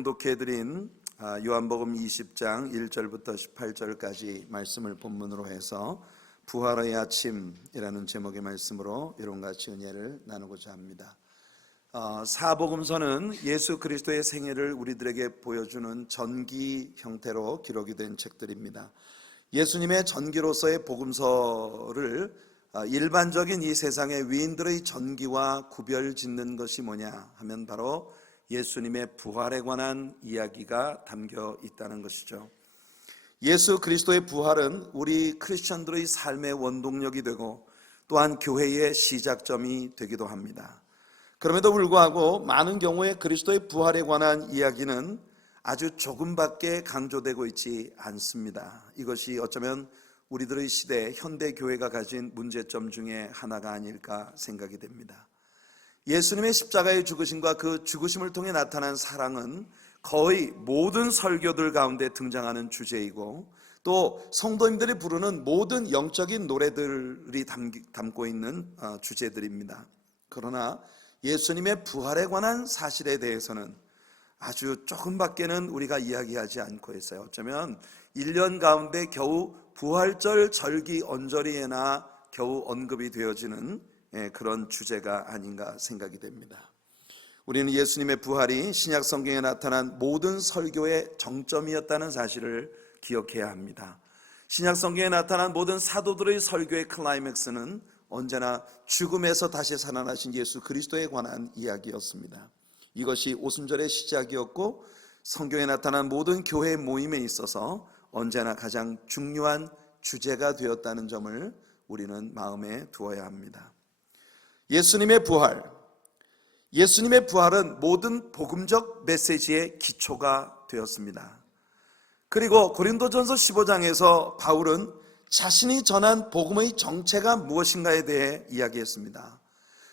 봉독해드린 요한복음 20장 1절부터 18절까지 말씀을 본문으로 해서 부활의 아침이라는 제목의 말씀으로 여러분과 같이 은혜를 나누고자 합니다. 사복음서는 예수 그리스도의 생애를 우리들에게 보여주는 전기 형태로 기록이 된 책들입니다. 예수님의 전기로서의 복음서를 일반적인 이 세상의 위인들의 전기와 구별 짓는 것이 뭐냐 하면 바로 예수님의 부활에 관한 이야기가 담겨 있다는 것이죠. 예수 그리스도의 부활은 우리 크리스천들의 삶의 원동력이 되고 또한 교회의 시작점이 되기도 합니다. 그럼에도 불구하고 많은 경우에 그리스도의 부활에 관한 이야기는 아주 조금밖에 강조되고 있지 않습니다. 이것이 어쩌면 우리들의 시대 현대 교회가 가진 문제점 중에 하나가 아닐까 생각이 됩니다. 예수님의 십자가의 죽으심과 그 죽으심을 통해 나타난 사랑은 거의 모든 설교들 가운데 등장하는 주제이고, 또 성도님들이 부르는 모든 영적인 노래들이 담고 있는 주제들입니다. 그러나 예수님의 부활에 관한 사실에 대해서는 아주 조금밖에는 우리가 이야기하지 않고 있어요. 어쩌면 1년 가운데 겨우 부활절 절기 언저리에나 겨우 언급이 되어지는 그런 주제가 아닌가 생각이 됩니다. 우리는 예수님의 부활이 신약 성경에 나타난 모든 설교의 정점이었다는 사실을 기억해야 합니다. 신약 성경에 나타난 모든 사도들의 설교의 클라이맥스는 언제나 죽음에서 다시 살아나신 예수 그리스도에 관한 이야기였습니다. 이것이 오순절의 시작이었고, 성경에 나타난 모든 교회 모임에 있어서 언제나 가장 중요한 주제가 되었다는 점을 우리는 마음에 두어야 합니다. 예수님의 부활은 모든 복음적 메시지의 기초가 되었습니다. 그리고 고린도전서 15장에서 바울은 자신이 전한 복음의 정체가 무엇인가에 대해 이야기했습니다.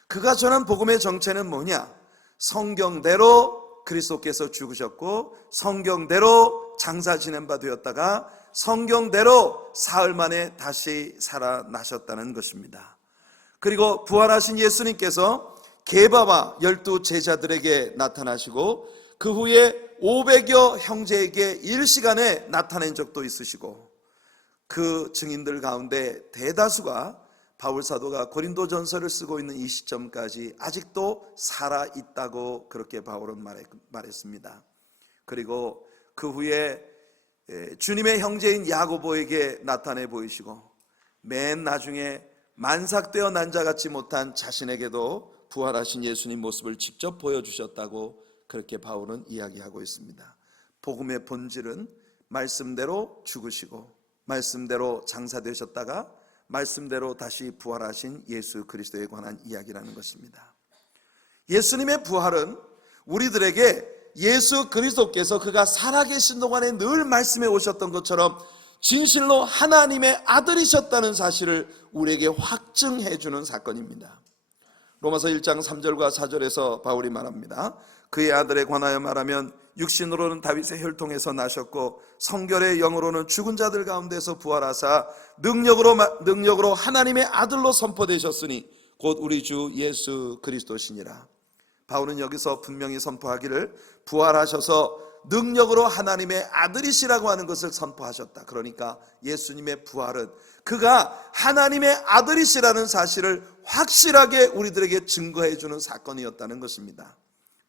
그가 전한 복음의 정체는 뭐냐? 성경대로 그리스도께서 죽으셨고, 성경대로 장사 지낸 바 되었다가 성경대로 사흘 만에 다시 살아나셨다는 것입니다. 그리고 부활하신 예수님께서 게바와 12 제자들에게 나타나시고, 그 후에 500여 형제에게 일시간에 나타낸 적도 있으시고, 그 증인들 가운데 대다수가 바울 사도가 고린도전서를 쓰고 있는 이 시점까지 아직도 살아있다고 그렇게 바울은 말했습니다. 그리고 그 후에 주님의 형제인 야고보에게 나타내 보이시고, 맨 나중에 만삭되어 난자같지 못한 자신에게도 부활하신 예수님 모습을 직접 보여주셨다고 그렇게 바울은 이야기하고 있습니다. 복음의 본질은 말씀대로 죽으시고 말씀대로 장사되셨다가 말씀대로 다시 부활하신 예수 그리스도에 관한 이야기라는 것입니다. 예수님의 부활은 우리들에게 예수 그리스도께서 그가 살아계신 동안에 늘 말씀해 오셨던 것처럼 진실로 하나님의 아들이셨다는 사실을 우리에게 확증해 주는 사건입니다. 로마서 1장 3절과 4절에서 바울이 말합니다. 그의 아들에 관하여 말하면 육신으로는 다윗의 혈통에서 나셨고 성결의 영으로는 죽은 자들 가운데서 부활하사 능력으로 하나님의 아들로 선포되셨으니 곧 우리 주 예수 그리스도시니라. 바울은 여기서 분명히 선포하기를 부활하셔서 능력으로 하나님의 아들이시라고 하는 것을 선포하셨다. 그러니까 예수님의 부활은 그가 하나님의 아들이시라는 사실을 확실하게 우리들에게 증거해 주는 사건이었다는 것입니다.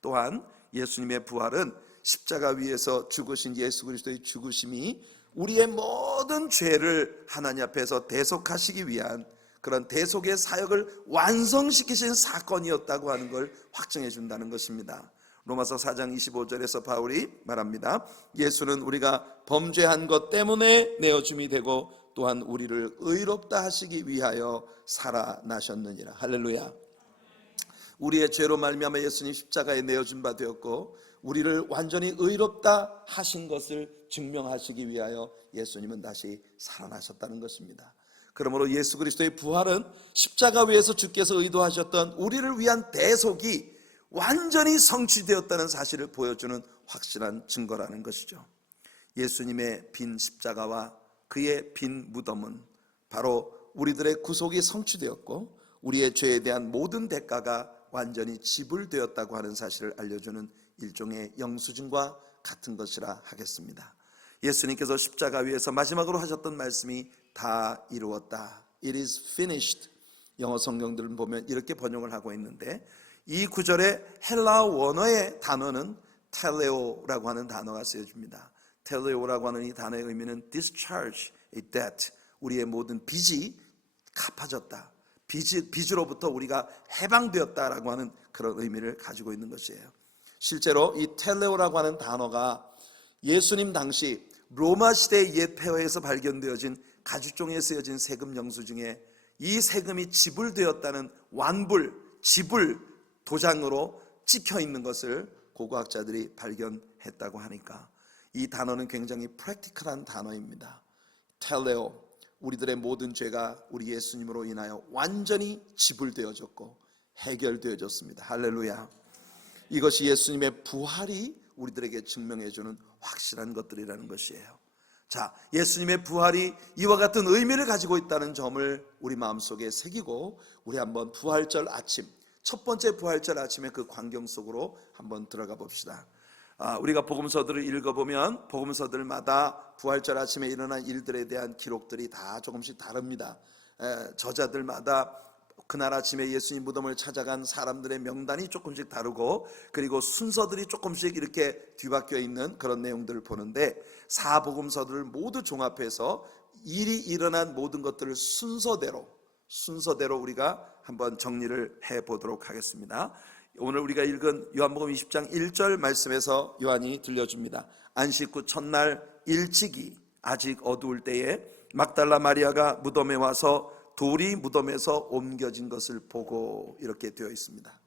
또한 예수님의 부활은 십자가 위에서 죽으신 예수 그리스도의 죽으심이 우리의 모든 죄를 하나님 앞에서 대속하시기 위한 그런 대속의 사역을 완성시키신 사건이었다고 하는 걸 확증해 준다는 것입니다. 로마서 4장 25절에서 바울이 말합니다. 예수는 우리가 범죄한 것 때문에 내어줌이 되고 또한 우리를 의롭다 하시기 위하여 살아나셨느니라. 할렐루야. 우리의 죄로 말미암아 예수님 십자가에 내어준 바 되었고, 우리를 완전히 의롭다 하신 것을 증명하시기 위하여 예수님은 다시 살아나셨다는 것입니다. 그러므로 예수 그리스도의 부활은 십자가 위에서 주께서 의도하셨던 우리를 위한 대속이 완전히 성취되었다는 사실을 보여주는 확실한 증거라는 것이죠. 예수님의 빈 십자가와 그의 빈 무덤은 바로 우리들의 구속이 성취되었고 우리의 죄에 대한 모든 대가가 완전히 지불되었다고 하는 사실을 알려주는 일종의 영수증과 같은 것이라 하겠습니다. 예수님께서 십자가 위에서 마지막으로 하셨던 말씀이 다 이루었다. It is finished. 영어 성경들을 보면 이렇게 번역을 하고 있는데, 이 구절의 헬라어 원어의 단어는 텔레오라고 하는 단어가 쓰여집니다. 텔레오라고 하는 이 단어의 의미는 discharge a debt, 우리의 모든 빚이 갚아졌다, 빚으로부터 우리가 해방되었다라고 하는 그런 의미를 가지고 있는 것이에요. 실제로 이 텔레오라고 하는 단어가 예수님 당시 로마 시대의 옛 폐허에서 발견되어진 가죽종이에 쓰여진 세금 영수 중에 이 세금이 지불되었다는 완불, 지불 도장으로 찍혀 있는 것을 고고학자들이 발견했다고 하니까 이 단어는 굉장히 프랙티컬한 단어입니다. 텔레오, 우리들의 모든 죄가 우리 예수님으로 인하여 완전히 지불되어졌고 해결되어졌습니다. 할렐루야. 이것이 예수님의 부활이 우리들에게 증명해주는 확실한 것들이라는 것이에요. 자, 예수님의 부활이 이와 같은 의미를 가지고 있다는 점을 우리 마음속에 새기고 우리 한번 부활절 아침, 첫 번째 부활절 아침의 그 광경 속으로 한번 들어가 봅시다. 우리가 복음서들을 읽어보면 복음서들마다 부활절 아침에 일어난 일들에 대한 기록들이 다 조금씩 다릅니다. 저자들마다 그날 아침에 예수님 무덤을 찾아간 사람들의 명단이 조금씩 다르고, 그리고 순서들이 조금씩 이렇게 뒤바뀌어 있는 그런 내용들을 보는데, 사복음서들을 모두 종합해서 일이 일어난 모든 것들을 순서대로 우리가 한번 정리를 해보도록 하겠습니다. 오늘 우리가 읽은 요한복음 20장 1절 말씀에서 요한이 들려줍니다. 안식 후 첫날 일찍이 아직 어두울 때에 막달라 마리아가 무덤에 와서 돌이 무덤에서 옮겨진 것을 보고, 이렇게 되어 있습니다.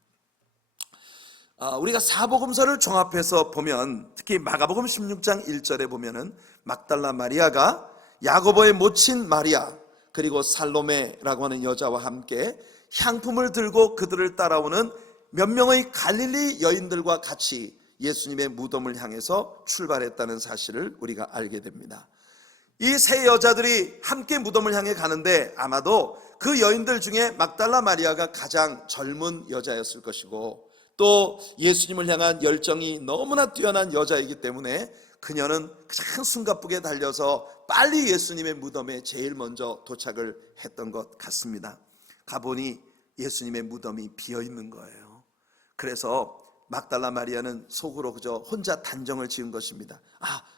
우리가 사복음서를 종합해서 보면, 특히 마가복음 16장 1절에 보면은 막달라 마리아가 야고보의 모친 마리아 그리고 살로메라고 하는 여자와 함께 향품을 들고 그들을 따라오는 몇 명의 갈릴리 여인들과 같이 예수님의 무덤을 향해서 출발했다는 사실을 우리가 알게 됩니다. 이 세 여자들이 함께 무덤을 향해 가는데 아마도 그 여인들 중에 막달라 마리아가 가장 젊은 여자였을 것이고, 또 예수님을 향한 열정이 너무나 뛰어난 여자이기 때문에 그녀는 가장 숨가쁘게 달려서 빨리 예수님의 무덤에 제일 먼저 도착을 했던 것 같습니다. 가보니 예수님의 무덤이 비어 있는 거예요. 그래서 막달라 마리아는 속으로 그저 혼자 단정을 지은 것입니다.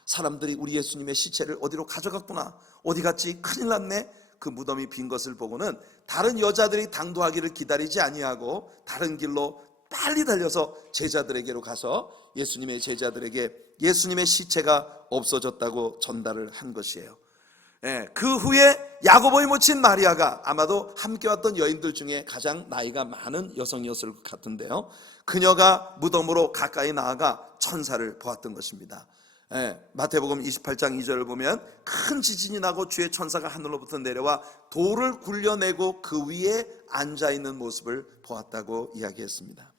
사람들이 우리 예수님의 시체를 어디로 가져갔구나, 어디 갔지, 큰일 났네. 그 무덤이 빈 것을 보고는 다른 여자들이 당도하기를 기다리지 아니하고 다른 길로 빨리 달려서 제자들에게로 가서 예수님의 제자들에게 예수님의 시체가 없어졌다고 전달을 한 것이에요. 그 후에 야고보의 모친 마리아가 아마도 함께 왔던 여인들 중에 가장 나이가 많은 여성이었을 것 같은데요, 그녀가 무덤으로 가까이 나아가 천사를 보았던 것입니다. 마태복음 28장 2절을 보면 큰 지진이 나고 주의 천사가 하늘로부터 내려와 돌을 굴려내고 그 위에 앉아있는 모습을 보았다고 이야기했습니다.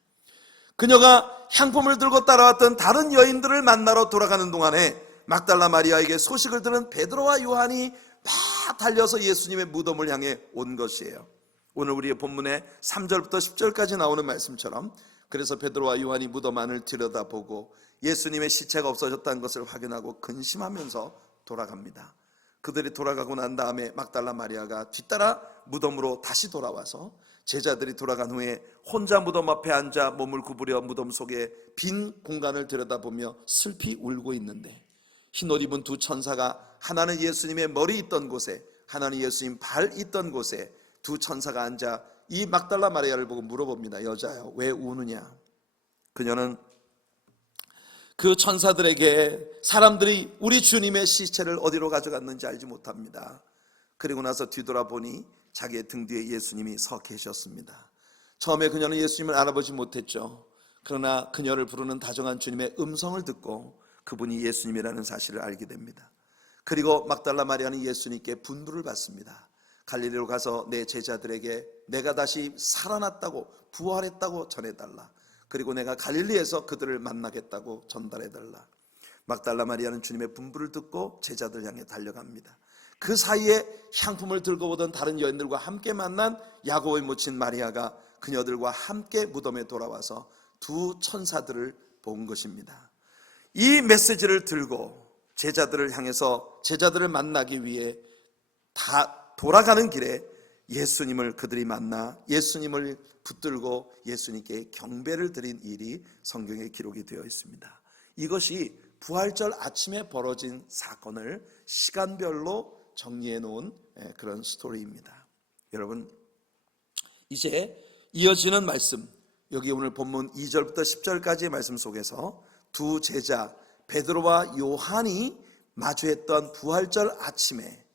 그녀가 향품을 들고 따라왔던 다른 여인들을 만나러 돌아가는 동안에 막달라 마리아에게 소식을 들은 베드로와 요한이 막 달려서 예수님의 무덤을 향해 온 것이에요. 오늘 우리의 본문에 3절부터 10절까지 나오는 말씀처럼, 그래서 베드로와 요한이 무덤 안을 들여다보고 예수님의 시체가 없어졌다는 것을 확인하고 근심하면서 돌아갑니다. 그들이 돌아가고 난 다음에 막달라 마리아가 뒤따라 무덤으로 다시 돌아와서 제자들이 돌아간 후에 혼자 무덤 앞에 앉아 몸을 구부려 무덤 속에 빈 공간을 들여다보며 슬피 울고 있는데, 흰옷 입은 두 천사가, 하나는 예수님의 머리 있던 곳에, 하나는 예수님 발 있던 곳에 두 천사가 앉아 이 막달라 마리아를 보고 물어봅니다. 여자여, 왜 우느냐? 그녀는 그 천사들에게 사람들이 우리 주님의 시체를 어디로 가져갔는지 알지 못합니다. 그리고 나서 뒤돌아보니 자기의 등 뒤에 예수님이 서 계셨습니다. 처음에 그녀는 예수님을 알아보지 못했죠. 그러나 그녀를 부르는 다정한 주님의 음성을 듣고 그분이 예수님이라는 사실을 알게 됩니다. 그리고 막달라 마리아는 예수님께 분부를 받습니다. 갈릴리로 가서 내 제자들에게 내가 다시 살아났다고, 부활했다고 전해달라. 그리고 내가 갈릴리에서 그들을 만나겠다고 전달해달라. 막달라 마리아는 주님의 분부를 듣고 제자들 향해 달려갑니다. 그 사이에 향품을 들고 오던 다른 여인들과 함께 만난 야고보의 모친 마리아가 그녀들과 함께 무덤에 돌아와서 두 천사들을 본 것입니다. 이 메시지를 들고 제자들을 향해서 제자들을 만나기 위해 다 돌아가는 길에 예수님을 그들이 만나 예수님을 붙들고 예수님께 경배를 드린 일이 성경에 기록이 되어 있습니다. 이것이 부활절 아침에 벌어진 사건을 시간별로 정리해 놓은 그런 스토리입니다. 여러분, 이제 이어지는 말씀, 여기 오늘 본문 2절부터 10절까지의 말씀 속에서 두 제자 베드로와 요한이 마주했던 부활절 아침에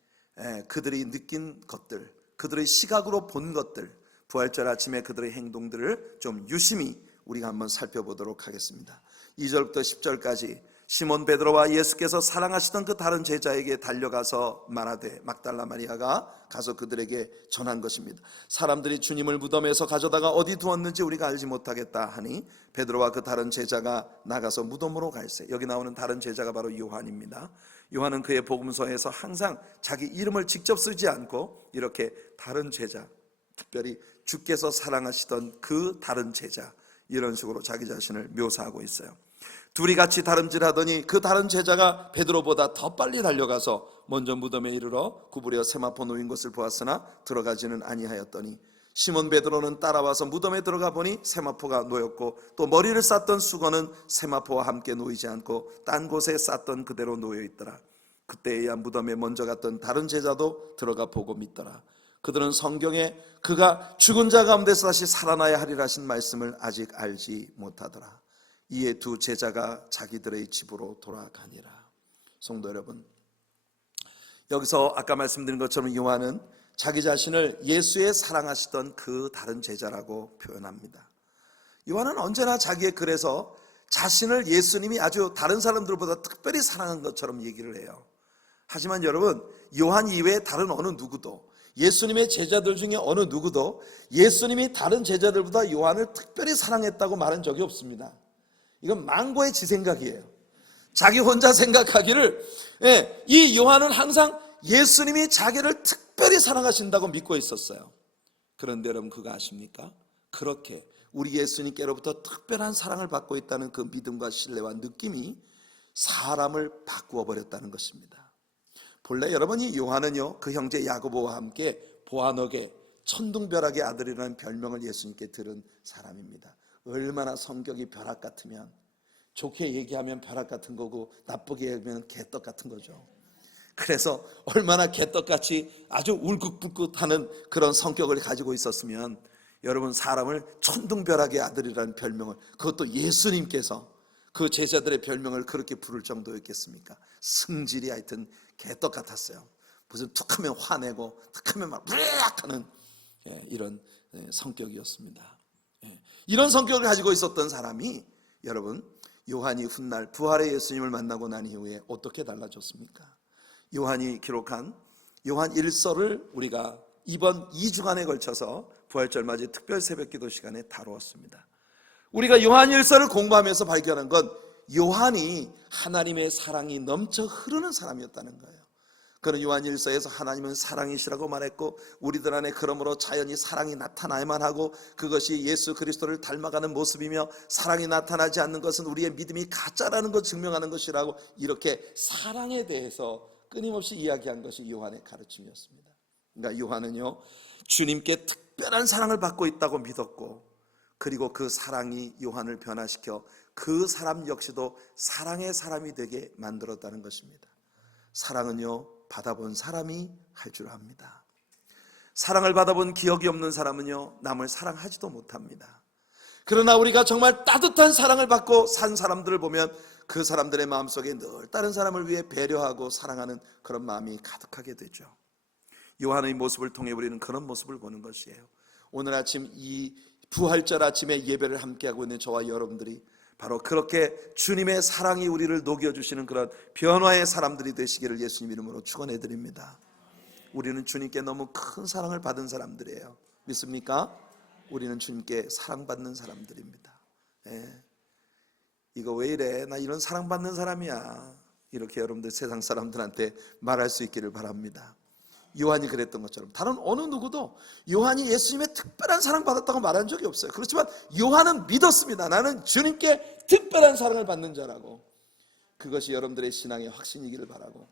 그들이 느낀 것들, 그들의 시각으로 본 것들, 부활절 아침에 그들의 행동들을 좀 유심히 우리가 한번 살펴보도록 하겠습니다. 2절부터 10절까지 시몬 베드로와 예수께서 사랑하시던 그 다른 제자에게 달려가서 말하되, 막달라 마리아가 가서 그들에게 전한 것입니다. 사람들이 주님을 무덤에서 가져다가 어디 두었는지 우리가 알지 못하겠다 하니 베드로와 그 다른 제자가 나가서 무덤으로 갈새. 여기 나오는 다른 제자가 바로 요한입니다. 요한은 그의 복음서에서 항상 자기 이름을 직접 쓰지 않고 이렇게 다른 제자, 특별히 주께서 사랑하시던 그 다른 제자, 이런 식으로 자기 자신을 묘사하고 있어요. 둘이 같이 다름질하더니 그 다른 제자가 베드로보다 더 빨리 달려가서 먼저 무덤에 이르러 구부려 세마포 놓인 것을 보았으나 들어가지는 아니하였더니 시몬 베드로는 따라와서 무덤에 들어가 보니 세마포가 놓였고 또 머리를 쌌던 수건은 세마포와 함께 놓이지 않고 딴 곳에 쌌던 그대로 놓여 있더라. 그때야 무덤에 먼저 갔던 다른 제자도 들어가 보고 믿더라. 그들은 성경에 그가 죽은 자 가운데서 다시 살아나야 하리라 하신 말씀을 아직 알지 못하더라. 이에 두 제자가 자기들의 집으로 돌아가니라. 성도 여러분, 여기서 아까 말씀드린 것처럼 요한은 자기 자신을 예수의 사랑하시던 그 다른 제자라고 표현합니다. 요한은 언제나 자기의 글에서 자신을 예수님이 아주 다른 사람들보다 특별히 사랑한 것처럼 얘기를 해요. 하지만 여러분, 요한 이외에 다른 어느 누구도, 예수님의 제자들 중에 어느 누구도 예수님이 다른 제자들보다 요한을 특별히 사랑했다고 말한 적이 없습니다. 이건 망고의 지 생각이에요. 자기 혼자 생각하기를, 이 요한은 항상 예수님이 자기를 특별히 사랑하신다고 믿고 있었어요. 그런데 여러분, 그거 아십니까? 그렇게 우리 예수님께로부터 특별한 사랑을 받고 있다는 그 믿음과 신뢰와 느낌이 사람을 바꾸어 버렸다는 것입니다. 본래 여러분이 요한은요, 그 형제 야고보와 함께 보아너게 천둥벼락의 아들이라는 별명을 예수님께 들은 사람입니다. 얼마나 성격이 벼락 같으면, 좋게 얘기하면 벼락 같은 거고 나쁘게 얘기하면 개떡 같은 거죠. 그래서 얼마나 개떡같이 아주 울긋불긋하는 그런 성격을 가지고 있었으면 여러분, 사람을 천둥벼락의 아들이라는 별명을, 그것도 예수님께서 그 제자들의 별명을 그렇게 부를 정도였겠습니까? 승질이 하여튼 개떡 같았어요. 무슨 툭하면 화내고 툭하면 막 으악 하는 이런 성격이었습니다. 이런 성격을 가지고 있었던 사람이 여러분, 요한이 훗날 부활의 예수님을 만나고 난 이후에 어떻게 달라졌습니까? 요한이 기록한 요한 1서를 우리가 이번 2주간에 걸쳐서 부활절 맞이 특별 새벽기도 시간에 다루었습니다. 우리가 요한 1서를 공부하면서 발견한 건 요한이 하나님의 사랑이 넘쳐 흐르는 사람이었다는 거예요. 그는 요한 1서에서 하나님은 사랑이시라고 말했고 우리들 안에 그러므로 자연히 사랑이 나타나야만 하고 그것이 예수 그리스도를 닮아가는 모습이며 사랑이 나타나지 않는 것은 우리의 믿음이 가짜라는 것 증명하는 것이라고 이렇게 사랑에 대해서 끊임없이 이야기한 것이 요한의 가르침이었습니다. 그러니까 요한은요, 주님께 특별한 사랑을 받고 있다고 믿었고 그리고 그 사랑이 요한을 변화시켜 그 사람 역시도 사랑의 사람이 되게 만들었다는 것입니다. 사랑은요, 받아본 사람이 할 줄 압니다. 사랑을 받아본 기억이 없는 사람은요, 남을 사랑하지도 못합니다. 그러나 우리가 정말 따뜻한 사랑을 받고 산 사람들을 보면 그 사람들의 마음속에 늘 다른 사람을 위해 배려하고 사랑하는 그런 마음이 가득하게 되죠. 요한의 모습을 통해 우리는 그런 모습을 보는 것이에요. 오늘 아침 이 부활절 아침에 예배를 함께하고 있는 저와 여러분들이 바로 그렇게 주님의 사랑이 우리를 녹여주시는 그런 변화의 사람들이 되시기를 예수님 이름으로 축원해드립니다. 우리는 주님께 너무 큰 사랑을 받은 사람들이에요. 믿습니까? 우리는 주님께 사랑받는 사람들입니다. 이거 왜 이래? 나 이런 사랑받는 사람이야. 이렇게 여러분들 세상 사람들한테 말할 수 있기를 바랍니다. 요한이 그랬던 것처럼 다른 어느 누구도 요한이 예수님의 특별한 사랑 받았다고 말한 적이 없어요. 그렇지만 요한은 믿었습니다. 나는 주님께 특별한 사랑을 받는 자라고. 그것이 여러분들의 신앙의 확신이기를 바라고,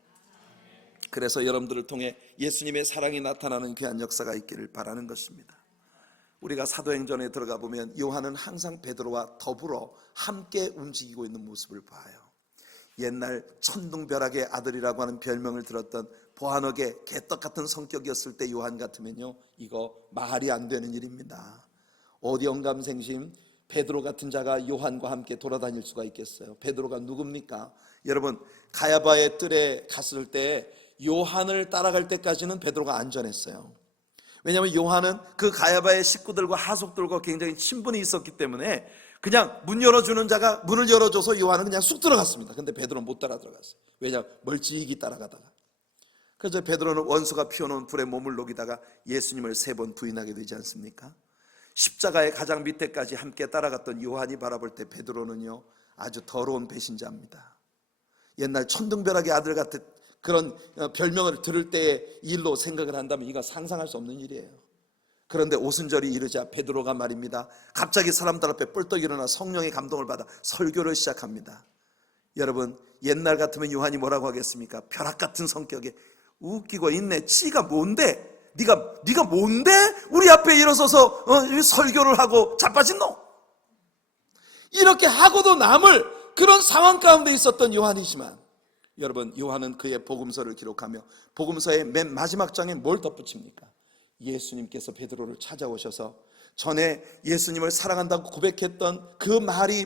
그래서 여러분들을 통해 예수님의 사랑이 나타나는 귀한 역사가 있기를 바라는 것입니다. 우리가 사도행전에 들어가 보면 요한은 항상 베드로와 더불어 함께 움직이고 있는 모습을 봐요. 옛날 천둥벼락의 아들이라고 하는 별명을 들었던 보아너게 개떡 같은 성격이었을 때 요한 같으면요, 이거 말이 안 되는 일입니다. 어디 영감생심 베드로 같은 자가 요한과 함께 돌아다닐 수가 있겠어요? 베드로가 누굽니까? 여러분, 가야바의 뜰에 갔을 때 요한을 따라갈 때까지는 베드로가 안전했어요. 왜냐하면 요한은 그 가야바의 식구들과 하속들과 굉장히 친분이 있었기 때문에 그냥 문 열어주는 자가 문을 열어줘서 요한은 그냥 쑥 들어갔습니다. 근데 베드로는 못 따라 들어갔어요. 왜냐하면 멀찍이 따라가다가. 그래서 베드로는 원수가 피워놓은 불에 몸을 녹이다가 예수님을 3번 부인하게 되지 않습니까? 십자가의 가장 밑에까지 함께 따라갔던 요한이 바라볼 때 베드로는요, 아주 더러운 배신자입니다. 옛날 천둥벼락의 아들 같은 그런 별명을 들을 때의 일로 생각을 한다면 이거 상상할 수 없는 일이에요. 그런데 오순절이 이르자 베드로가 말입니다, 갑자기 사람들 앞에 뻘떡 일어나 성령의 감동을 받아 설교를 시작합니다. 여러분, 옛날 같으면 요한이 뭐라고 하겠습니까? 벼락 같은 성격에 웃기고 있네, 지가 뭔데? 네가 뭔데? 우리 앞에 일어서서 설교를 하고 자빠진 너? 이렇게 하고도 남을 그런 상황 가운데 있었던 요한이지만, 여러분, 요한은 그의 복음서를 기록하며 복음서의 맨 마지막 장에 뭘 덧붙입니까? 예수님께서 베드로를 찾아오셔서 전에 예수님을 사랑한다고 고백했던 그 말이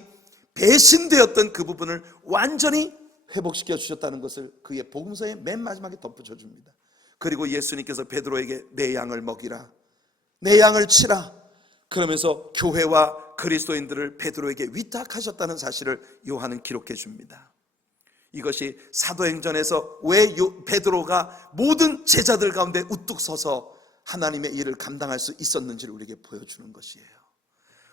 배신되었던 그 부분을 완전히 회복시켜 주셨다는 것을 그의 복음서의 맨 마지막에 덧붙여 줍니다. 그리고 예수님께서 베드로에게 내 양을 먹이라, 내 양을 치라, 그러면서 교회와 그리스도인들을 베드로에게 위탁하셨다는 사실을 요한은 기록해 줍니다. 이것이 사도행전에서 왜 베드로가 모든 제자들 가운데 우뚝 서서 하나님의 일을 감당할 수 있었는지를 우리에게 보여주는 것이에요.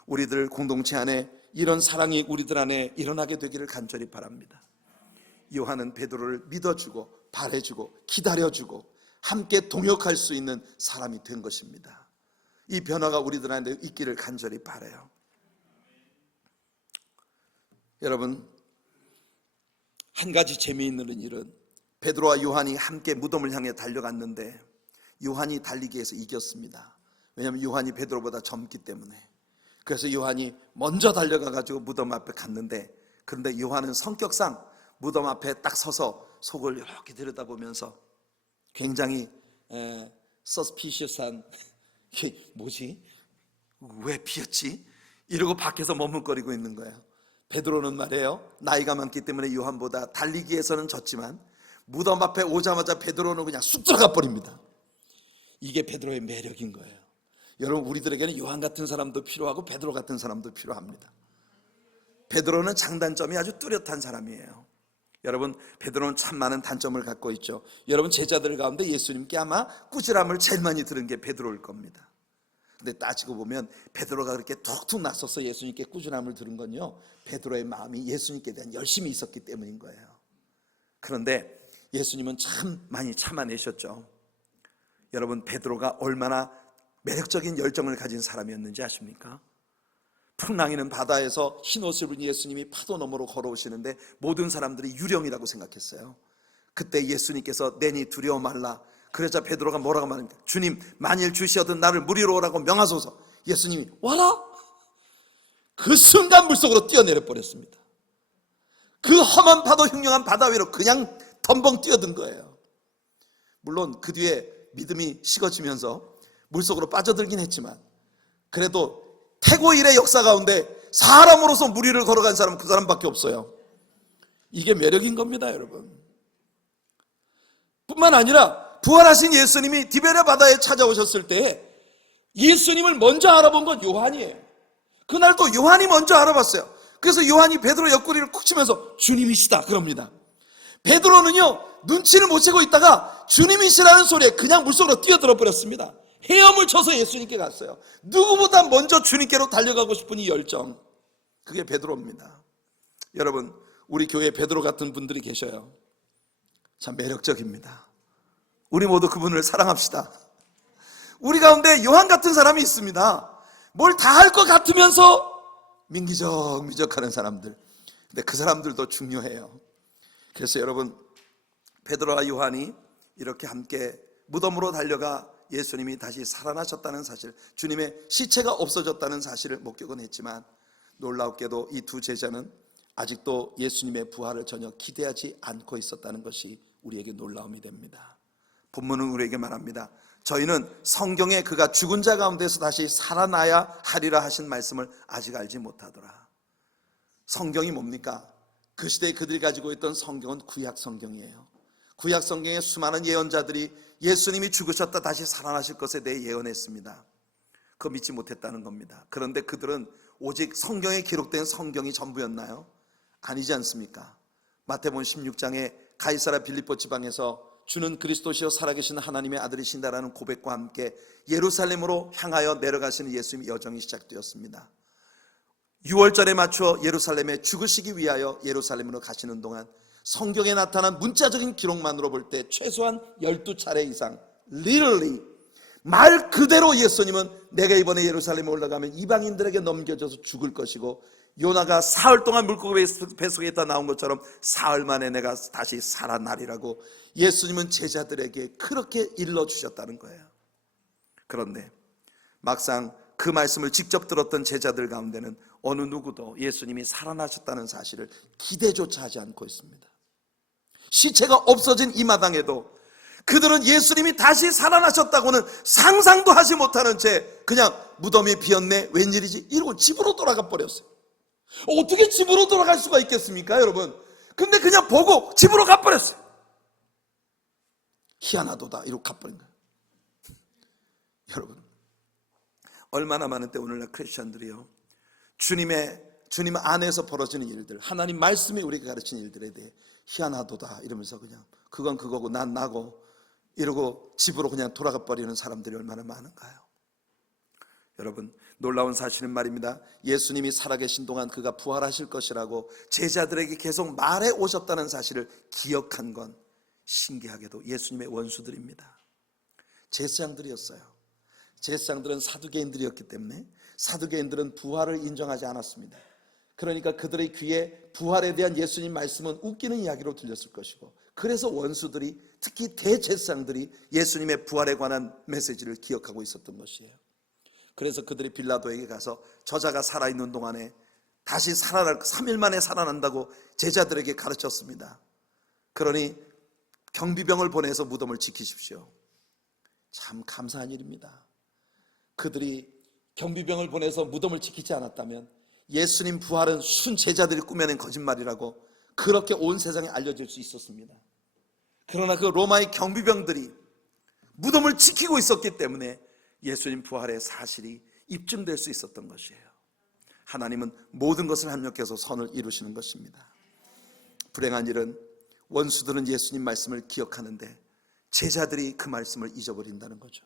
우리들 공동체 안에 이런 사랑이 우리들 안에 일어나게 되기를 간절히 바랍니다. 요한은 베드로를 믿어주고 바래주고 기다려주고 함께 동역할 수 있는 사람이 된 것입니다. 이 변화가 우리들 안에 있기를 간절히 바라요. 여러분, 한 가지 재미있는 일은 베드로와 요한이 함께 무덤을 향해 달려갔는데 요한이 달리기에서 이겼습니다. 왜냐하면 요한이 베드로보다 젊기 때문에. 그래서 요한이 먼저 달려가가지고 무덤 앞에 갔는데, 그런데 요한은 성격상 무덤 앞에 딱 서서 속을 이렇게 들여다보면서 굉장히 suspicious한, 뭐지? 왜 비었지? 이러고 밖에서 머뭇거리고 있는 거예요. 베드로는 말이에요, 나이가 많기 때문에 요한보다 달리기에서는 졌지만 무덤 앞에 오자마자 베드로는 그냥 쑥 들어가 버립니다. 이게 베드로의 매력인 거예요. 여러분, 우리들에게는 요한 같은 사람도 필요하고 베드로 같은 사람도 필요합니다. 베드로는 장단점이 아주 뚜렷한 사람이에요. 여러분, 베드로는 참 많은 단점을 갖고 있죠. 여러분, 제자들 가운데 예수님께 아마 꾸지람을 제일 많이 들은 게 베드로일 겁니다. 근데 따지고 보면 베드로가 그렇게 툭툭 나서서 예수님께 꾸지람을 들은 건요, 베드로의 마음이 예수님께 대한 열심이 있었기 때문인 거예요. 그런데 예수님은 참 많이 참아내셨죠. 여러분, 베드로가 얼마나 매력적인 열정을 가진 사람이었는지 아십니까? 풍랑이는 바다에서 흰 옷을 입은 예수님이 파도 너머로 걸어오시는데 모든 사람들이 유령이라고 생각했어요. 그때 예수님께서 내니 두려워 말라. 그러자 베드로가 뭐라고 말합니까? 주님, 만일 주시어든 나를 물위로 오라고 명하소서. 예수님이 와라. 그 순간 물속으로 뛰어내려 버렸습니다. 그 험한 파도 흉흉한 바다 위로 그냥 덤벙 뛰어든 거예요. 물론 그 뒤에 믿음이 식어지면서 물속으로 빠져들긴 했지만, 그래도 태고 일의 역사 가운데 사람으로서 물 위를 걸어간 사람은 그 사람밖에 없어요. 이게 매력인 겁니다, 여러분. 뿐만 아니라 부활하신 예수님이 디베랴 바다에 찾아오셨을 때 예수님을 먼저 알아본 건 요한이에요. 그날도 요한이 먼저 알아봤어요. 그래서 요한이 베드로 옆구리를 쿡 치면서 주님이시다 그럽니다. 베드로는요, 눈치를 못 채고 있다가 주님이시라는 소리에 그냥 물속으로 뛰어들어 버렸습니다. 헤엄을 쳐서 예수님께 갔어요. 누구보다 먼저 주님께로 달려가고 싶은 이 열정, 그게 베드로입니다. 여러분, 우리 교회에 베드로 같은 분들이 계셔요. 참 매력적입니다. 우리 모두 그분을 사랑합시다. 우리 가운데 요한 같은 사람이 있습니다. 뭘 다 할 것 같으면서 민기적미적하는 사람들. 근데 그 사람들도 중요해요. 그래서 여러분, 베드로와 요한이 이렇게 함께 무덤으로 달려가 예수님이 다시 살아나셨다는 사실, 주님의 시체가 없어졌다는 사실을 목격은 했지만, 놀랍게도 이 두 제자는 아직도 예수님의 부활을 전혀 기대하지 않고 있었다는 것이 우리에게 놀라움이 됩니다. 본문은 우리에게 말합니다. 저희는 성경에 그가 죽은 자 가운데서 다시 살아나야 하리라 하신 말씀을 아직 알지 못하더라. 성경이 뭡니까? 그 시대에 그들이 가지고 있던 성경은 구약 성경이에요. 구약 성경의 수많은 예언자들이 예수님이 죽으셨다 다시 살아나실 것에 대해 예언했습니다. 그거 믿지 못했다는 겁니다. 그런데 그들은 오직 성경에 기록된 성경이 전부였나요? 아니지 않습니까? 마태복음 16장에 가이사랴 빌립보 지방에서 주는 그리스도시요 살아계신 하나님의 아들이신다라는 고백과 함께 예루살렘으로 향하여 내려가시는 예수님의 여정이 시작되었습니다. 6월절에 맞춰 예루살렘에 죽으시기 위하여 예루살렘으로 가시는 동안 성경에 나타난 문자적인 기록만으로 볼 때 최소한 12차례 이상 literally 말 그대로 예수님은 내가 이번에 예루살렘에 올라가면 이방인들에게 넘겨져서 죽을 것이고, 요나가 사흘 동안 물고기 뱃속에 있다 나온 것처럼 사흘 만에 내가 다시 살아나리라고 예수님은 제자들에게 그렇게 일러주셨다는 거예요. 그런데 막상 그 말씀을 직접 들었던 제자들 가운데는 어느 누구도 예수님이 살아나셨다는 사실을 기대조차 하지 않고 있습니다. 시체가 없어진 이 마당에도 그들은 예수님이 다시 살아나셨다고는 상상도 하지 못하는 채 그냥 무덤이 비었네, 웬일이지 이러고 집으로 돌아가 버렸어요. 어떻게 집으로 돌아갈 수가 있겠습니까, 여러분? 근데 그냥 보고 집으로 가버렸어요. 희한하도다 이러고 가버린 거예요. 여러분, 얼마나 많은 때 오늘날 크리스천들이요, 주님 안에서 벌어지는 일들, 하나님 말씀이 우리가 가르치는 일들에 대해 희한하도다 이러면서 그냥 그건 그거고 난 나고 이러고 집으로 그냥 돌아가 버리는 사람들이 얼마나 많은가요? 여러분, 놀라운 사실은 말입니다. 예수님이 살아계신 동안 그가 부활하실 것이라고 제자들에게 계속 말해 오셨다는 사실을 기억한 건 신기하게도 예수님의 원수들입니다. 제사장들이었어요. 제사장들은 사두개인들이었기 때문에 사두개인들은 부활을 인정하지 않았습니다. 그러니까 그들의 귀에 부활에 대한 예수님 말씀은 웃기는 이야기로 들렸을 것이고, 그래서 원수들이, 특히 대제사장들이 예수님의 부활에 관한 메시지를 기억하고 있었던 것이에요. 그래서 그들이 빌라도에게 가서 저자가 살아있는 동안에 다시 3일 만에 살아난다고 제자들에게 가르쳤습니다. 그러니 경비병을 보내서 무덤을 지키십시오. 참 감사한 일입니다. 그들이 경비병을 보내서 무덤을 지키지 않았다면 예수님 부활은 순 제자들이 꾸며낸 거짓말이라고 그렇게 온 세상에 알려질 수 있었습니다. 그러나 그 로마의 경비병들이 무덤을 지키고 있었기 때문에 예수님 부활의 사실이 입증될 수 있었던 것이에요. 하나님은 모든 것을 합력해서 선을 이루시는 것입니다. 불행한 일은 원수들은 예수님 말씀을 기억하는데 제자들이 그 말씀을 잊어버린다는 거죠.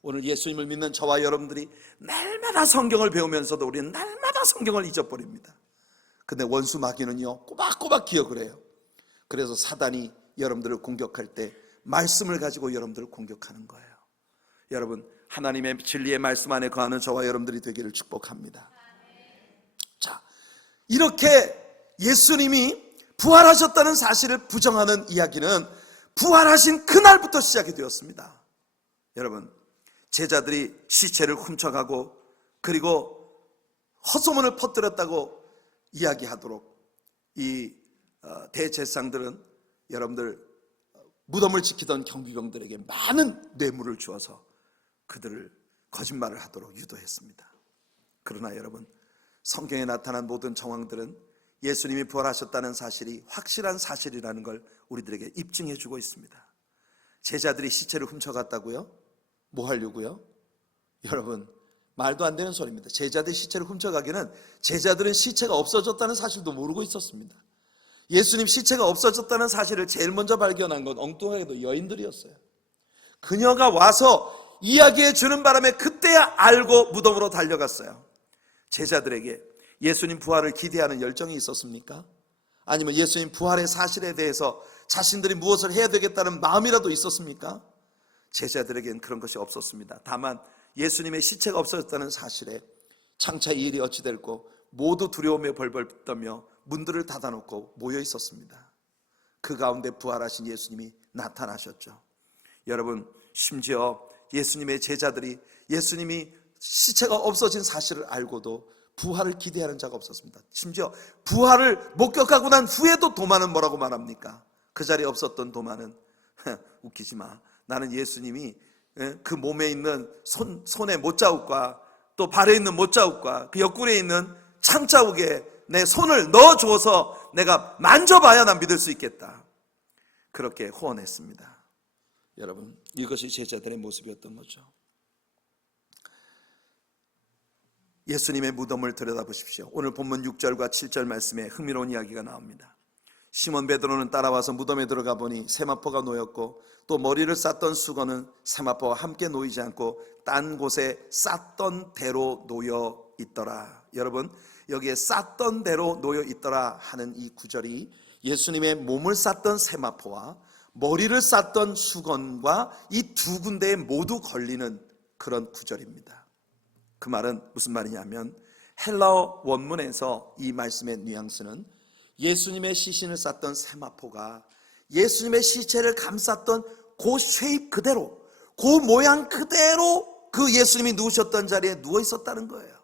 오늘 예수님을 믿는 저와 여러분들이 날마다 성경을 배우면서도 우리는 날마다 성경을 잊어버립니다. 근데 원수 마귀는요, 꼬박꼬박 기억을 해요. 그래서 사단이 여러분들을 공격할 때 말씀을 가지고 여러분들을 공격하는 거예요. 여러분, 하나님의 진리의 말씀 안에 거하는 저와 여러분들이 되기를 축복합니다. 자, 이렇게 예수님이 부활하셨다는 사실을 부정하는 이야기는 부활하신 그날부터 시작이 되었습니다. 여러분, 제자들이 시체를 훔쳐가고 그리고 헛소문을 퍼뜨렸다고 이야기하도록 이 대제사장들은 여러분들 무덤을 지키던 경비병들에게 많은 뇌물을 주어서 그들을 거짓말을 하도록 유도했습니다. 그러나 여러분, 성경에 나타난 모든 정황들은 예수님이 부활하셨다는 사실이 확실한 사실이라는 걸 우리들에게 입증해 주고 있습니다. 제자들이 시체를 훔쳐갔다고요? 뭐 하려고요? 여러분, 말도 안 되는 소리입니다. 제자들이 시체를 훔쳐가기는 제자들은 시체가 없어졌다는 사실도 모르고 있었습니다. 예수님 시체가 없어졌다는 사실을 제일 먼저 발견한 건 엉뚱하게도 여인들이었어요. 그녀가 와서 이야기해 주는 바람에 그때야 알고 무덤으로 달려갔어요. 제자들에게 예수님 부활을 기대하는 열정이 있었습니까? 아니면 예수님 부활의 사실에 대해서 자신들이 무엇을 해야 되겠다는 마음이라도 있었습니까? 제자들에게는 그런 것이 없었습니다. 다만 예수님의 시체가 없어졌다는 사실에 장차 이 일이 어찌 될고 모두 두려움에 벌벌 떨며 문들을 닫아놓고 모여 있었습니다. 그 가운데 부활하신 예수님이 나타나셨죠. 여러분, 심지어 예수님의 제자들이 예수님이 시체가 없어진 사실을 알고도 부활을 기대하는 자가 없었습니다. 심지어 부활을 목격하고 난 후에도 도마는 뭐라고 말합니까? 그 자리에 없었던 도마는 웃기지 마, 나는 예수님이 그 몸에 있는 손의 못자국과 또 발에 있는 못자국과 그 옆구리에 있는 창자국에 내 손을 넣어주어서 내가 만져봐야 난 믿을 수 있겠다, 그렇게 호언했습니다. 여러분, 이것이 제자들의 모습이었던 거죠. 예수님의 무덤을 들여다보십시오. 오늘 본문 6절과 7절 말씀에 흥미로운 이야기가 나옵니다. 시몬 베드로는 따라와서 무덤에 들어가 보니 세마포가 놓였고 또 머리를 쌌던 수건은 세마포와 함께 놓이지 않고 딴 곳에 쌌던 대로 놓여 있더라. 여러분, 여기에 쌌던 대로 놓여 있더라 하는 이 구절이 예수님의 몸을 쌌던 세마포와 머리를 쌌던 수건과 이 두 군데에 모두 걸리는 그런 구절입니다. 그 말은 무슨 말이냐면, 헬라어 원문에서 이 말씀의 뉘앙스는 예수님의 시신을 쌌던 세마포가 예수님의 시체를 감쌌던 그 쉐입 그대로, 그 모양 그대로 그 예수님이 누우셨던 자리에 누워 있었다는 거예요.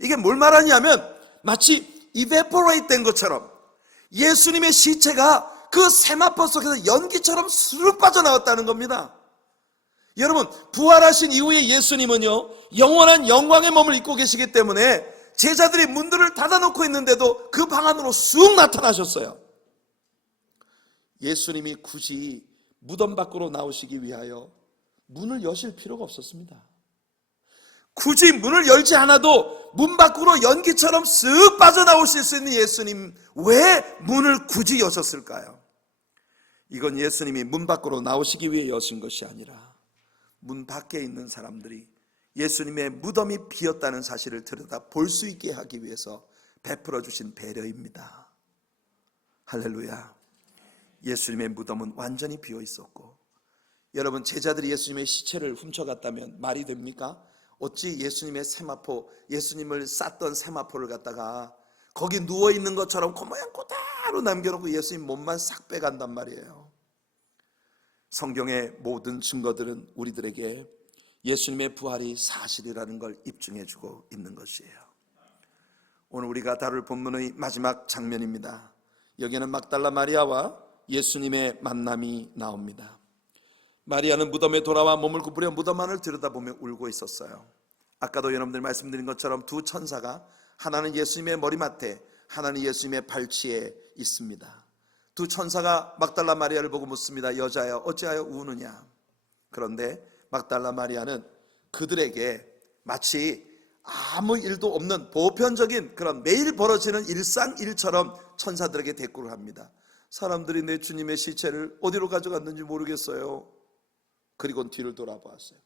이게 뭘 말하냐면 마치 evaporate 된 것처럼 예수님의 시체가 그 세마포 속에서 연기처럼 스르륵 빠져나왔다는 겁니다. 여러분, 부활하신 이후에 예수님은요, 영원한 영광의 몸을 입고 계시기 때문에 제자들이 문들을 닫아놓고 있는데도 그 방 안으로 쑥 나타나셨어요. 예수님이 굳이 무덤 밖으로 나오시기 위하여 문을 여실 필요가 없었습니다. 굳이 문을 열지 않아도 문 밖으로 연기처럼 쓱 빠져나오실 수 있는 예수님, 왜 문을 굳이 여셨을까요? 이건 예수님이 문 밖으로 나오시기 위해 여신 것이 아니라 문 밖에 있는 사람들이 예수님의 무덤이 비었다는 사실을 들여다 볼 수 있게 하기 위해서 베풀어 주신 배려입니다. 할렐루야. 예수님의 무덤은 완전히 비어 있었고, 여러분, 제자들이 예수님의 시체를 훔쳐갔다면 말이 됩니까? 어찌 예수님의 세마포, 예수님을 쌌던 세마포를 갖다가 거기 누워있는 것처럼 그 모양 그대로 남겨놓고 예수님 몸만 싹 빼간단 말이에요. 성경의 모든 증거들은 우리들에게 예수님의 부활이 사실이라는 걸 입증해주고 있는 것이에요. 오늘 우리가 다룰 본문의 마지막 장면입니다. 여기에는 막달라 마리아와 예수님의 만남이 나옵니다. 마리아는 무덤에 돌아와 몸을 구부려 무덤 안을 들여다보며 울고 있었어요. 아까도 여러분들 말씀드린 것처럼 두 천사가, 하나는 예수님의 머리맡에, 하나는 예수님의 발치에 있습니다. 두 천사가 막달라 마리아를 보고 묻습니다. 여자여, 어찌하여 우느냐? 그런데 막달라 마리아는 그들에게 마치 아무 일도 없는 보편적인 그런 매일 벌어지는 일상일처럼 천사들에게 대꾸를 합니다. 사람들이 내 주님의 시체를 어디로 가져갔는지 모르겠어요. 그리고 뒤를 돌아보았어요.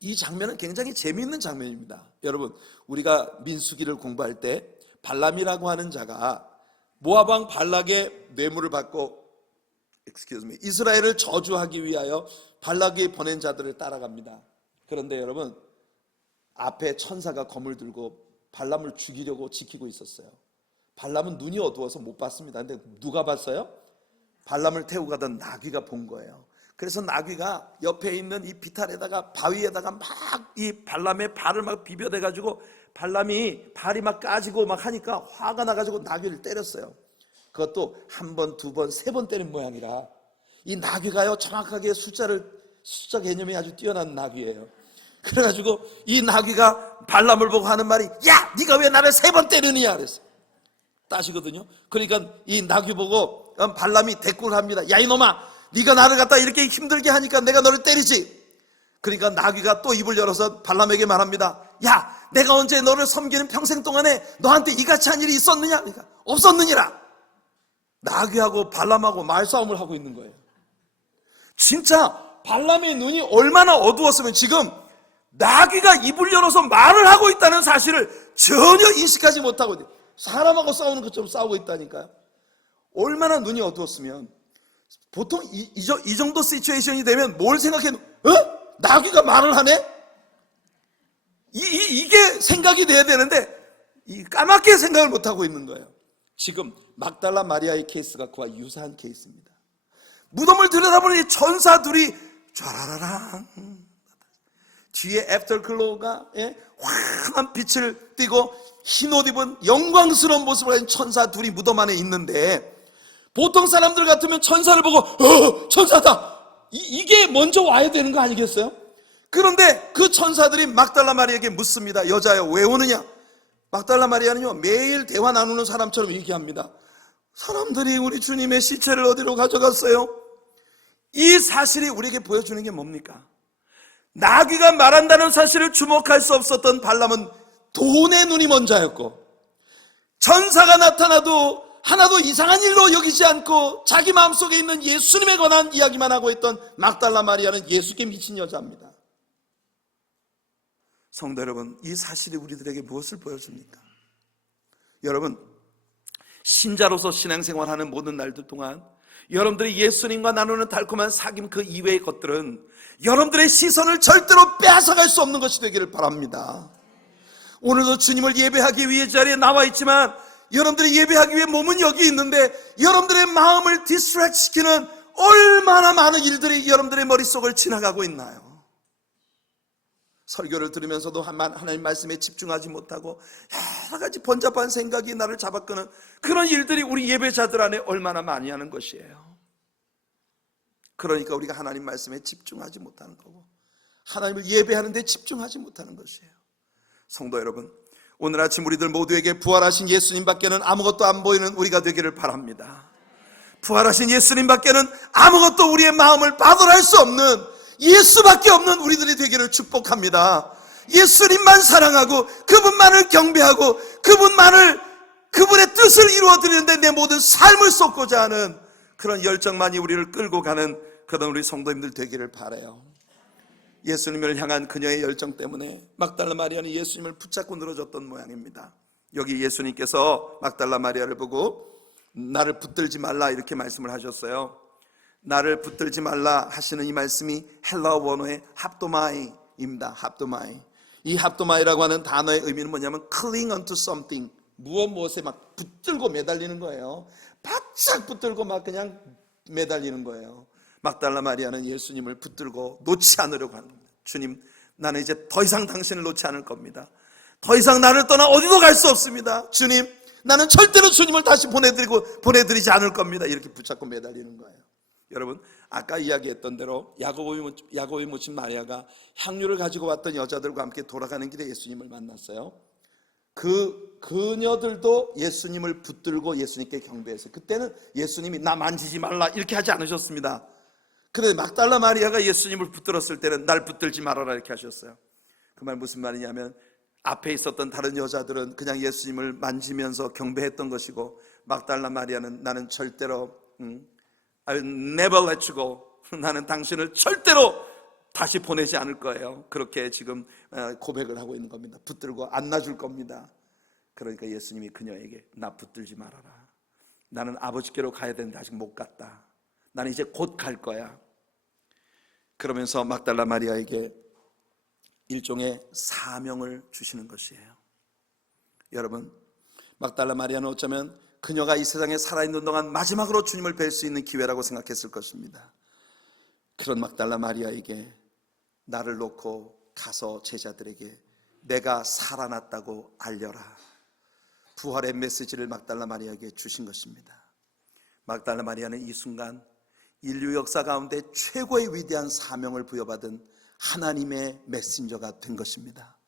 이 장면은 굉장히 재미있는 장면입니다. 여러분, 우리가 민수기를 공부할 때 발람이라고 하는 자가 모압 왕 발락의 뇌물을 받고 이스라엘을 저주하기 위하여 발락이 보낸 자들을 따라갑니다. 그런데 여러분, 앞에 천사가 검을 들고 발람을 죽이려고 지키고 있었어요. 발람은 눈이 어두워서 못 봤습니다. 근데 누가 봤어요? 발람을 태우고 가던 나귀가 본 거예요. 그래서 나귀가 옆에 있는 이 비탈에다가, 바위에다가 막 이 발람의 발을 막 비벼대가지고 발람이 발이 막 까지고 막 하니까 화가 나가지고 나귀를 때렸어요. 그것도 한 번, 두 번, 세 번 때린 모양이라 이 나귀가요, 정확하게 숫자 개념이 아주 뛰어난 나귀예요. 그래가지고 이 나귀가 발람을 보고 하는 말이, 야, 네가 왜 나를 세 번 때리느냐 그랬어요. 따시거든요. 그러니까 이 나귀 보고 발람이 대꾸를 합니다. 야, 이놈아, 네가 나를 갖다 이렇게 힘들게 하니까 내가 너를 때리지. 그러니까 나귀가 또 입을 열어서 발람에게 말합니다. 야, 내가 언제 너를 섬기는 평생 동안에 너한테 이같이 한 일이 있었느냐? 그러니까 없었느니라. 나귀하고 발람하고 말싸움을 하고 있는 거예요. 진짜 발람의 눈이 얼마나 어두웠으면 지금 나귀가 입을 열어서 말을 하고 있다는 사실을 전혀 인식하지 못하고 사람하고 싸우는 것처럼 싸우고 있다니까요. 얼마나 눈이 어두웠으면. 보통 이 정도 시츄에이션이 되면 뭘 생각해? 나귀가 말을 하네? 이게 생각이 돼야 되는데 까맣게 생각을 못하고 있는 거예요. 지금 막달라 마리아의 케이스가 그와 유사한 케이스입니다. 무덤을 들여다보니 천사 둘이 쫘라라랑 뒤에 애프터글로우가 환한 빛을 띠고 흰 옷 입은 영광스러운 모습을 가진 천사 둘이 무덤 안에 있는데, 보통 사람들 같으면 천사를 보고 천사다, 이게 먼저 와야 되는 거 아니겠어요? 그런데 그 천사들이 막달라 마리아에게 묻습니다. 여자여, 왜 오느냐? 막달라 마리아는요, 매일 대화 나누는 사람처럼 얘기합니다. 사람들이 우리 주님의 시체를 어디로 가져갔어요? 이 사실이 우리에게 보여주는 게 뭡니까? 나귀가 말한다는 사실을 주목할 수 없었던 발람은 돈의 눈이 먼저였고, 천사가 나타나도 하나도 이상한 일로 여기지 않고 자기 마음속에 있는 예수님에 관한 이야기만 하고 있던 막달라 마리아는 예수께 미친 여자입니다. 성도 여러분, 이 사실이 우리들에게 무엇을 보여줍니까? 여러분, 신자로서 신앙생활하는 모든 날들 동안 여러분들이 예수님과 나누는 달콤한 사귐 그 이외의 것들은 여러분들의 시선을 절대로 빼앗아갈 수 없는 것이 되기를 바랍니다. 오늘도 주님을 예배하기 위해 자리에 나와 있지만, 여러분들이 예배하기 위해 몸은 여기 있는데 여러분들의 마음을 디스트랙트 시키는 얼마나 많은 일들이 여러분들의 머릿속을 지나가고 있나요? 설교를 들으면서도 하나님 말씀에 집중하지 못하고 여러 가지 번잡한 생각이 나를 잡아끄는 그런 일들이 우리 예배자들 안에 얼마나 많이 하는 것이에요. 그러니까 우리가 하나님 말씀에 집중하지 못하는 거고, 하나님을 예배하는 데 집중하지 못하는 것이에요. 성도 여러분, 오늘 아침 우리들 모두에게 부활하신 예수님 밖에는 아무것도 안 보이는 우리가 되기를 바랍니다. 부활하신 예수님 밖에는 아무것도 우리의 마음을 받아낼 수 없는, 예수밖에 없는 우리들이 되기를 축복합니다. 예수님만 사랑하고 그분만을 경배하고 그분의 뜻을 이루어드리는데 내 모든 삶을 쏟고자 하는 그런 열정만이 우리를 끌고 가는 그런 우리 성도님들 되기를 바라요. 예수님을 향한 그녀의 열정 때문에 막달라 마리아는 예수님을 붙잡고 늘어졌던 모양입니다. 여기 예수님께서 막달라 마리아를 보고 나를 붙들지 말라 이렇게 말씀을 하셨어요. 나를 붙들지 말라 하시는 이 말씀이 헬라어 원어의 합도마이입니다. 합도마이. 이 합도마이라고 하는 단어의 의미는 뭐냐면 cling onto something, 무엇에 막 붙들고 매달리는 거예요. 바짝 붙들고 막 그냥 매달리는 거예요. 막달라 마리아는 예수님을 붙들고 놓지 않으려고 합니다. 주님, 나는 이제 더 이상 당신을 놓지 않을 겁니다. 더 이상 나를 떠나 어디도 갈 수 없습니다. 주님, 나는 절대로 주님을 다시 보내드리지 않을 겁니다. 이렇게 붙잡고 매달리는 거예요. 여러분, 아까 이야기했던 대로 야고보의 모친 마리아가 향유를 가지고 왔던 여자들과 함께 돌아가는 길에 예수님을 만났어요. 그녀들도 예수님을 붙들고 예수님께 경배했어요. 그때는 예수님이 나 만지지 말라 이렇게 하지 않으셨습니다. 그런데 막달라 마리아가 예수님을 붙들었을 때는 날 붙들지 말아라 이렇게 하셨어요. 그 말 무슨 말이냐면, 앞에 있었던 다른 여자들은 그냥 예수님을 만지면서 경배했던 것이고, 막달라 마리아는 나는 절대로 I'll never let you go, 나는 당신을 절대로 다시 보내지 않을 거예요. 그렇게 지금 고백을 하고 있는 겁니다. 붙들고 안 놔줄 겁니다. 그러니까 예수님이 그녀에게 나 붙들지 말아라. 나는 아버지께로 가야 되는데 아직 못 갔다. 나는 이제 곧 갈 거야. 그러면서 막달라 마리아에게 일종의 사명을 주시는 것이에요. 여러분, 막달라 마리아는 어쩌면 그녀가 이 세상에 살아있는 동안 마지막으로 주님을 뵐 수 있는 기회라고 생각했을 것입니다. 그런 막달라 마리아에게 나를 놓고 가서 제자들에게 내가 살아났다고 알려라, 부활의 메시지를 막달라 마리아에게 주신 것입니다. 막달라 마리아는 이 순간 인류 역사 가운데 최고의 위대한 사명을 부여받은 하나님의 메신저가 된 것입니다.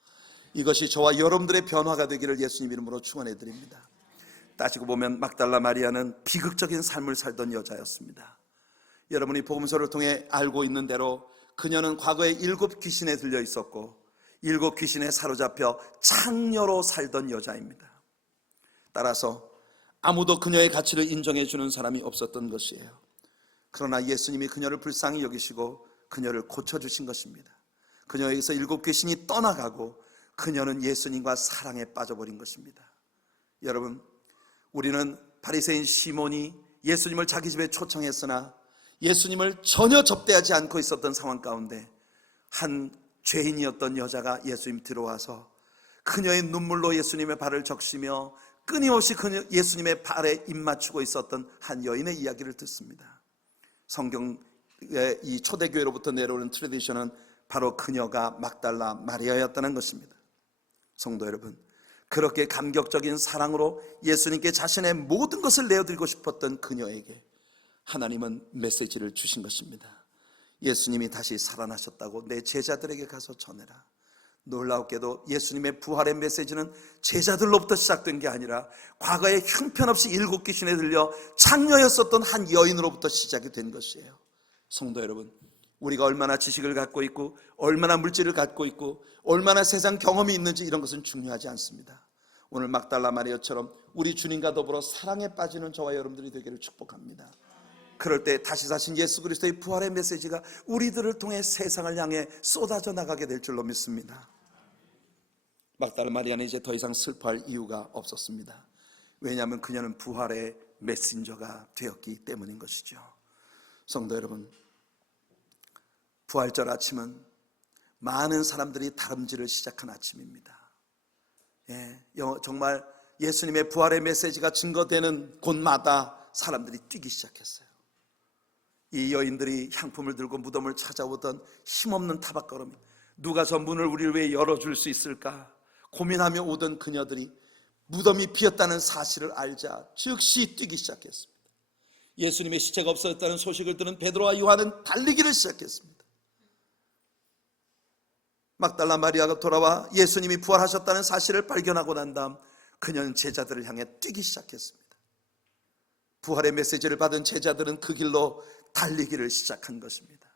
이것이 저와 여러분들의 변화가 되기를 예수님 이름으로 축원해 드립니다. 따지고 보면 막달라 마리아는 비극적인 삶을 살던 여자였습니다. 여러분이 복음서를 통해 알고 있는 대로 그녀는 과거에 7 귀신에 들려 있었고 7 귀신에 사로잡혀 창녀로 살던 여자입니다. 따라서 아무도 그녀의 가치를 인정해 주는 사람이 없었던 것이에요. 그러나 예수님이 그녀를 불쌍히 여기시고 그녀를 고쳐주신 것입니다. 그녀에게서 7 귀신이 떠나가고 그녀는 예수님과 사랑에 빠져버린 것입니다. 여러분, 우리는 바리새인 시몬이 예수님을 자기 집에 초청했으나 예수님을 전혀 접대하지 않고 있었던 상황 가운데 한 죄인이었던 여자가 예수님 들어와서 그녀의 눈물로 예수님의 발을 적시며 끊임없이 예수님의 발에 입 맞추고 있었던 한 여인의 이야기를 듣습니다. 성경의 이 초대교회로부터 내려오는 트레디션은 바로 그녀가 막달라 마리아였다는 것입니다. 성도 여러분, 그렇게 감격적인 사랑으로 예수님께 자신의 모든 것을 내어드리고 싶었던 그녀에게 하나님은 메시지를 주신 것입니다. 예수님이 다시 살아나셨다고 내 제자들에게 가서 전해라. 놀랍게도 예수님의 부활의 메시지는 제자들로부터 시작된 게 아니라 과거에 형편없이 일곱 귀신에 들려 창녀였었던 한 여인으로부터 시작이 된 것이에요. 성도 여러분, 우리가 얼마나 지식을 갖고 있고 얼마나 물질을 갖고 있고 얼마나 세상 경험이 있는지 이런 것은 중요하지 않습니다. 오늘 막달라 마리아처럼 우리 주님과 더불어 사랑에 빠지는 저와 여러분들이 되기를 축복합니다. 그럴 때 다시 사신 예수 그리스도의 부활의 메시지가 우리들을 통해 세상을 향해 쏟아져 나가게 될 줄로 믿습니다. 막달라 마리아는 이제 더 이상 슬퍼할 이유가 없었습니다. 왜냐하면 그녀는 부활의 메신저가 되었기 때문인 것이죠. 성도 여러분, 부활절 아침은 많은 사람들이 다름질을 시작한 아침입니다. 정말 예수님의 부활의 메시지가 증거되는 곳마다 사람들이 뛰기 시작했어요. 이 여인들이 향품을 들고 무덤을 찾아오던 힘없는 타박걸음, 누가 저 문을 우리를 위해 열어줄 수 있을까 고민하며 오던 그녀들이 무덤이 비었다는 사실을 알자 즉시 뛰기 시작했습니다. 예수님의 시체가 없어졌다는 소식을 들은 베드로와 요한은 달리기를 시작했습니다. 막달라 마리아가 돌아와 예수님이 부활하셨다는 사실을 발견하고 난 다음 그녀는 제자들을 향해 뛰기 시작했습니다. 부활의 메시지를 받은 제자들은 그 길로 달리기를 시작한 것입니다.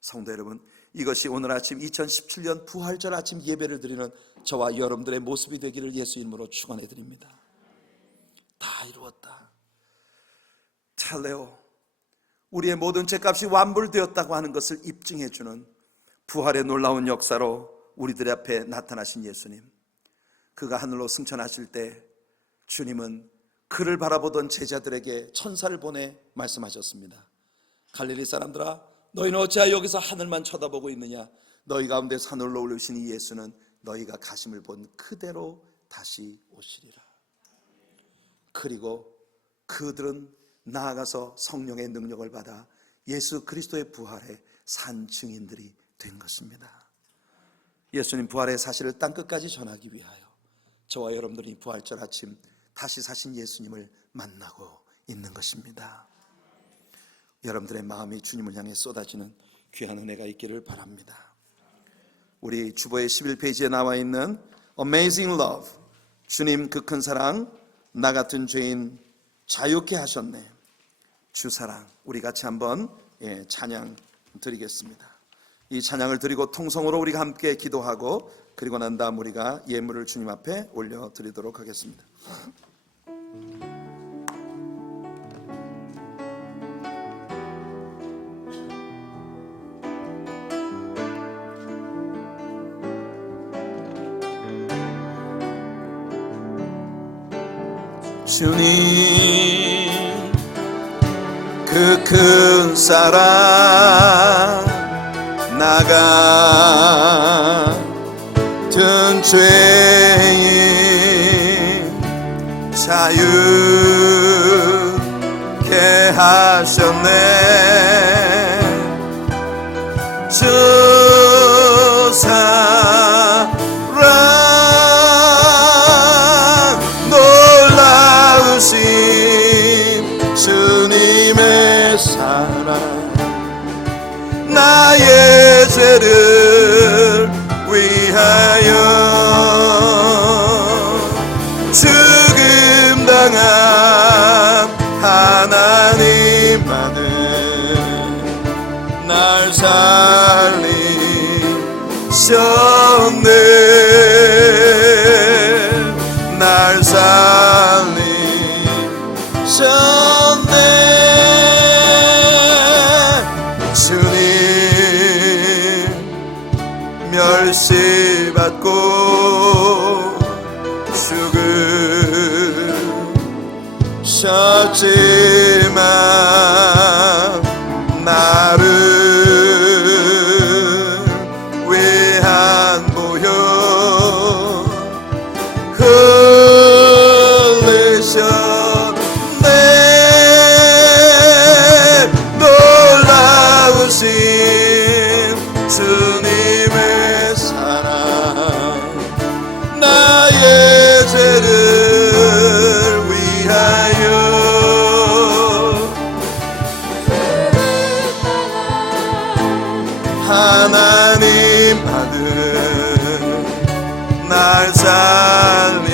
성도 여러분, 이것이 오늘 아침 2017년 부활절 아침 예배를 드리는 저와 여러분들의 모습이 되기를 예수 이름으로 축원해 드립니다. 다 이루었다. 찰레오, 우리의 모든 죄값이 완불되었다고 하는 것을 입증해 주는 부활의 놀라운 역사로 우리들 앞에 나타나신 예수님, 그가 하늘로 승천하실 때 주님은 그를 바라보던 제자들에게 천사를 보내 말씀하셨습니다. 갈릴리 사람들아, 너희는 어찌하여 여기서 하늘만 쳐다보고 있느냐? 너희 가운데 하늘로 올리신 이 예수는 너희가 가심을 본 그대로 다시 오시리라. 그리고 그들은 나아가서 성령의 능력을 받아 예수 그리스도의 부활의 산 증인들이 된 것입니다. 예수님 부활의 사실을 땅끝까지 전하기 위하여 저와 여러분들이 부활절 아침 다시 사신 예수님을 만나고 있는 것입니다. 여러분들의 마음이 주님을 향해 쏟아지는 귀한 은혜가 있기를 바랍니다. 우리 주보의 11페이지에 나와 있는 Amazing Love, 주님 그 큰 사랑, 나 같은 죄인 자유케 하셨네, 주사랑, 우리 같이 한번 찬양 드리겠습니다. 이 찬양을 드리고 통성으로 우리가 함께 기도하고 그리고 난 다음 우리가 예물을 주님 앞에 올려드리도록 하겠습니다. 주님 그 큰 사랑, 나 같은 죄인 자유케 하셨네, 주 사랑 놀라우신 주님의 사랑, 나의 죄를 위하여 죽음 당한 하나님 아들, 날 살리셨네, 날 살리셨네. 주님 멸시받고 죽으셨지만 나를 위한 보혈 하나님 아들 날 살리셔